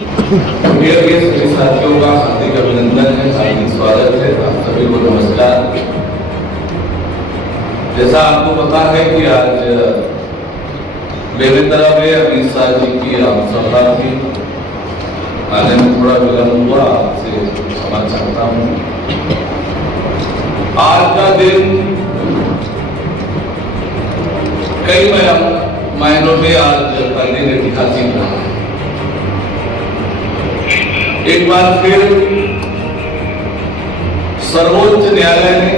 मेरे सभी साथियों का हार्दिक अभिनंदन है, हार्दिक स्वागत है। आप सभी को नमस्कार। जैसा आपको पता है कि आज बेमेतरा में अमित शाह जी की आमसभा थी। आने में थोड़ा विलंब हुआ, आपसे क्षमा चाहता हूँ। आज का दिन कई मायनों में आज का दिन ऐतिहासिक रहा। एक बार फिर सर्वोच्च न्यायालय ने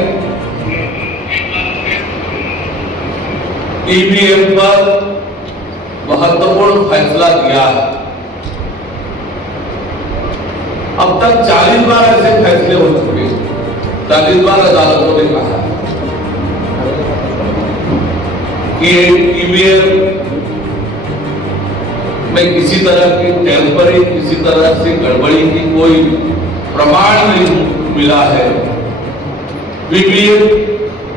ईवीएम पर महत्वपूर्ण फैसला दिया है। अब तक 40 बार ऐसे फैसले हो चुके, 40 बार अदालतों ने कहा कि ईवीएम में किसी तरह की टेम्परिंग, किसी तरह से गड़बड़ी की कोई प्रमाण नहीं मिला है। वीवीएम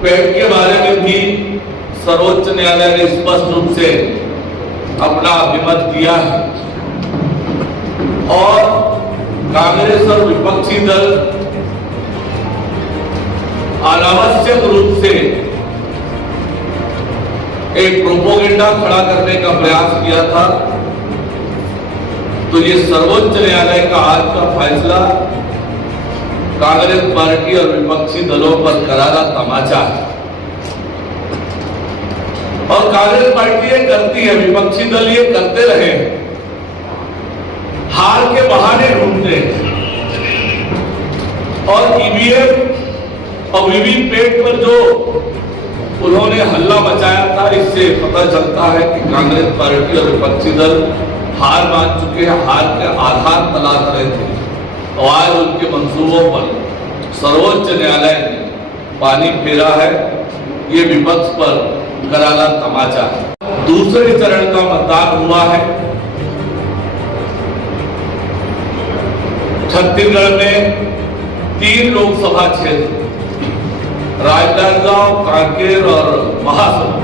पैट के बारे में भी सर्वोच्च न्यायालय ने स्पष्ट रूप से अपना अभिमत दिया है और कांग्रेस और विपक्षी दल अनावश्यक रूप से एक प्रोपोगेंडा खड़ा करने का प्रयास किया था। तो ये सर्वोच्च न्यायालय का आज का फैसला कांग्रेस पार्टी और विपक्षी दलों पर करारा तमाचा है। और कांग्रेस पार्टी ये करती है, विपक्षी दल ये करते रहे, हार के बहाने ढूंढते हैं और ईवीएम और वीवीपैट पर जो उन्होंने हल्ला मचाया था, इससे पता चलता है कि कांग्रेस पार्टी और विपक्षी दल हार मान चुके हैं, हार के आधार तलाश रहे थे और आज उनके मंसूबों पर सर्वोच्च न्यायालय ने पानी फेरा है। ये विपक्ष पर करारा तमाचा है। दूसरे चरण का मतदान हुआ है। छत्तीसगढ़ में 3 लोकसभा क्षेत्र, राजनांदगांव, कांकेर और महासमुंद,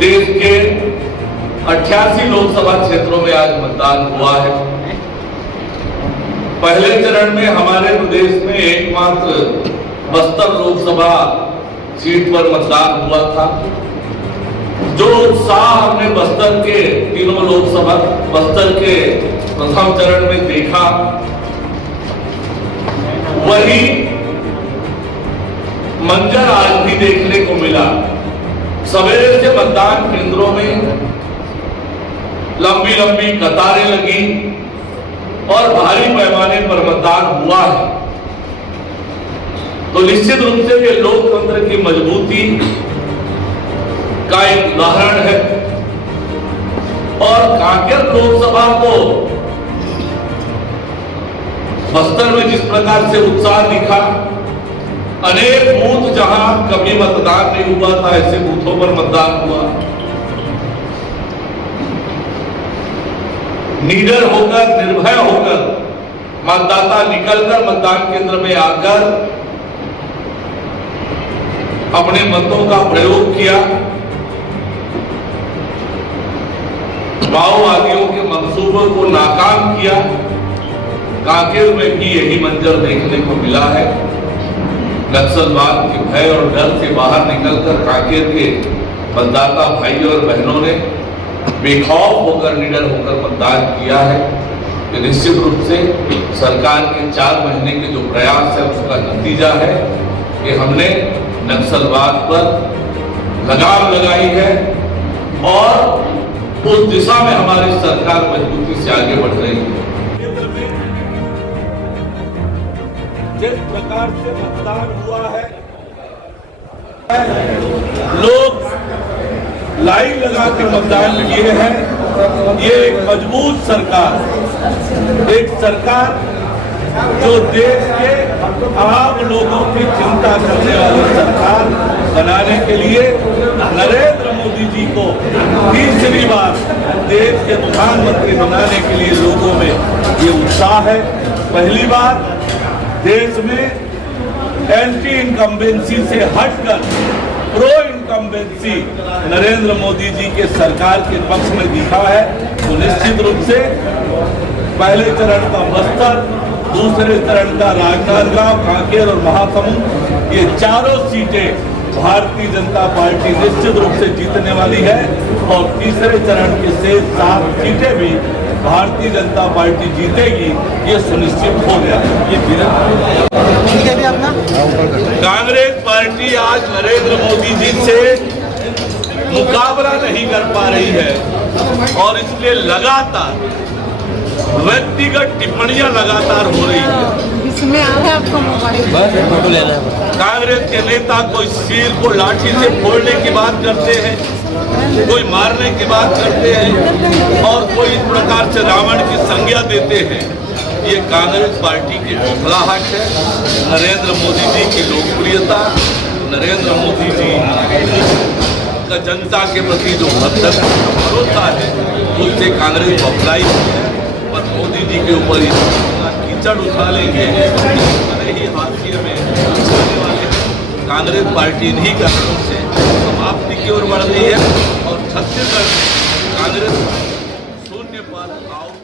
देश के 88 लोकसभा क्षेत्रों में आज मतदान हुआ है। पहले चरण में हमारे प्रदेश में एकमात्र बस्तर लोकसभा सीट पर मतदान हुआ था। जो उत्साह हमने बस्तर के तीनों लोकसभा बस्तर के प्रथम चरण में देखा, वही मंजर आज भी देखने को मिला। सवेरे से मतदान केंद्रों में लंबी लंबी कतारें लगी और भारी पैमाने पर मतदान हुआ है। तो निश्चित रूप से ये लोकतंत्र की मजबूती का एक उदाहरण है। और कांकेर लोकसभा को बस्तर में जिस प्रकार से उत्साह दिखा, अनेक बूथ जहां कभी मतदान नहीं हुआ था, ऐसे बूथों पर मतदान हुआ। निडर होकर, निर्भय होकर मतदाता निकलकर मतदान केंद्र में आकर अपने मतों का प्रयोग किया। माओवादियों के मंसूबों को नाकाम किया। कांकेर में भी यही मंजर देखने को मिला है। नक्सलवाद के भय और डर से बाहर निकलकर कांकेर के मतदाता भाइयों और बहनों ने बेखौफ होकर, निडर होकर मतदान किया है। तो निश्चित रूप से सरकार के 4 महीने के जो प्रयास है उसका नतीजा है कि हमने नक्सलवाद पर लगाम लगाई है और उस दिशा में हमारी सरकार मजबूती से आगे बढ़ रही है। जिस प्रकार से मतदान हुआ है, लोग लाइन लगा के मतदान किए हैं। ये एक मजबूत सरकार, एक सरकार जो देश के आम लोगों की चिंता करने वाली सरकार बनाने के लिए नरेंद्र मोदी जी को तीसरी बार देश के प्रधानमंत्री बनाने के लिए लोगों में ये उत्साह है। पहली बार देश में एंटी इनकम्बेंसी से हटकर प्रो इनकम्बेंसी नरेंद्र मोदी जी के सरकार के पक्ष में दिखा है, तो निश्चित रूप से पहले चरण का बस्तर, दूसरे चरण का राजनांदगांव, कांकेर और महासमुंद, ये चारों सीटें भारतीय जनता पार्टी निश्चित रूप से जीतने वाली है और तीसरे चरण के शेष 7 सीटें भी भारतीय जनता पार्टी जीतेगी, ये सुनिश्चित हो गया। कांग्रेस पार्टी आज नरेंद्र मोदी जी से मुकाबला नहीं कर पा रही है और इसलिए लगातार व्यक्तिगत टिप्पणियां लगातार हो रही है। इसमें आ है आपको मोबाइल, फोटो ले लें। कांग्रेस के नेता कोई सिर को लाठी से फोड़ने की बात करते हैं, कोई मारने की बात करते हैं और कोई इस प्रकार से रावण की संज्ञा देते हैं। ये कांग्रेस पार्टी की बौखलाहट है। नरेंद्र मोदी जी की लोकप्रियता, नरेंद्र मोदी जी का जनता के प्रति जो भरोसा है, उससे कांग्रेस बौखलाई है। पर मोदी जी के ऊपर कीचड़ उठा लेंगे, बड़े ही हाशिए में उठाने वाले हैं। कांग्रेस पार्टी इन्हीं कारणों से समाप्ति की ओर बढ़ रही है और छत्तीसगढ़ में कांग्रेस शून्य पर आउट